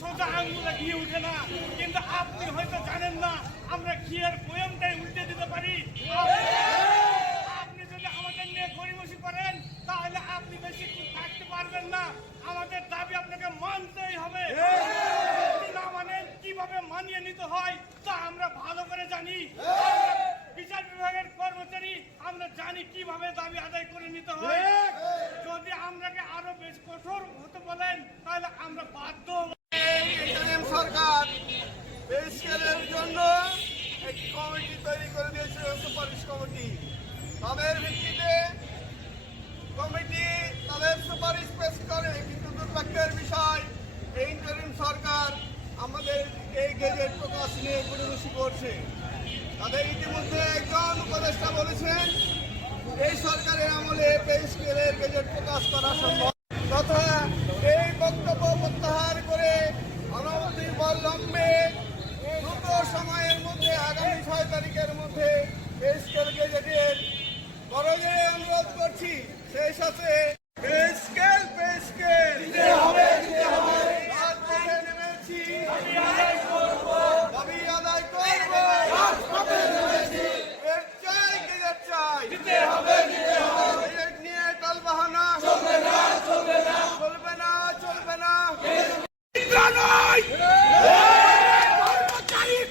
সোজা আঙ্গুলে ঘি উঠে না, কিন্তু আপনি হয়তো জানেন না আমরা ঘিয়ের বয়ামটাই উল্টে দিতে পারি। আপনি যদি আমাদের নিয়ে গড়িমসি করেন তাহলে আপনি বেশি থাকতে পারবেন না। আমাদের দাবি আপনাকে মানতেই হবে। আপনি না মানেন কিভাবে মানিয়ে নিতে হয় তা আমরা ভালো করে জানি। বিচার বিভাগের কর্মচারী, আমরা জানি কিভাবে দাবি আদায় করে নিতে হয়। যদি আমরাকে আরো বেশি কঠোর হতে বলেন তাহলে আমরা বাধ্য। সরকার পে স্কেলের জন্য একটি কমিটি তৈরি করে দিয়েছিল, সুপারিশ কমিটি। তাদের ভিত্তিতে কমিটি তাদের সুপারিশ পেশ করে, কিন্তু দুর্ভাগ্যের বিষয় এই ইন্টারিম সরকার আমাদের এই গেজেট প্রকাশ নিয়ে গড়িমসি করছে। তাদের ইতিমধ্যে একজন উপদেষ্টা বলেছেন এই সরকারের আমলে পে স্কেলের গেজেট প্রকাশ করা সম্ভব, তথা এই বক্তব্য প্রত্যাহার করে অনবলম্বে দ্রুত সময়ের মধ্যে আগামী 6 তারিখের মধ্যে পে স্কেল গেজেটের বড়জোরে অনুরোধ করছি। সেই সাথে পে স্কেল রাজপথে নেমেছি, দাবি আদায় করব, চাই গেজেট চাই, গেজেট নিয়ে টালবাহানা চলবে না।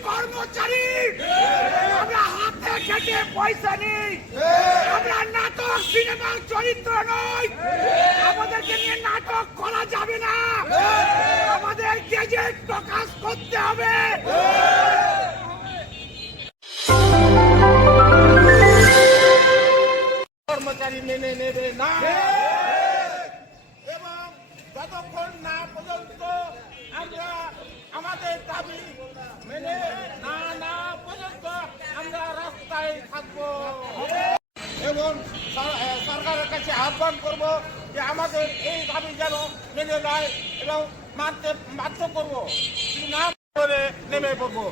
কর্মচারী আমরা হাতে খেটে পয়সা নিই, আমরা নাটক সিনেমার চরিত্র নই। আমাদেরকে নিয়ে নাটক করা যাবে না, আমাদের গেজেট প্রকাশ করতে হবে। কর্মচারী মেনে নেবে না, এবং যতক্ষণ না পর্যন্ত আমরা আমাদের দাবি মেনে না পর্যন্ত আমরা রাস্তায় থাকবো। এবং সরকারের কাছে আহ্বান করব যে আমাদের এই দাবি যেন মেনে নেয় এবং মানতে বাধ্য করবো, না করে নেমে পড়বো।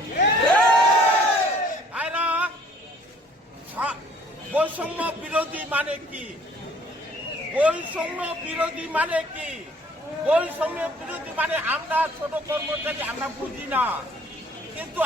বৈষম্য বিরোধী মানে কি? বৈষম্য বিরোধী মানে কি? বৈষম্য বিরোধী মানে আমরা ছোট কর্মচারী আমরা বুঝি না, কিন্তু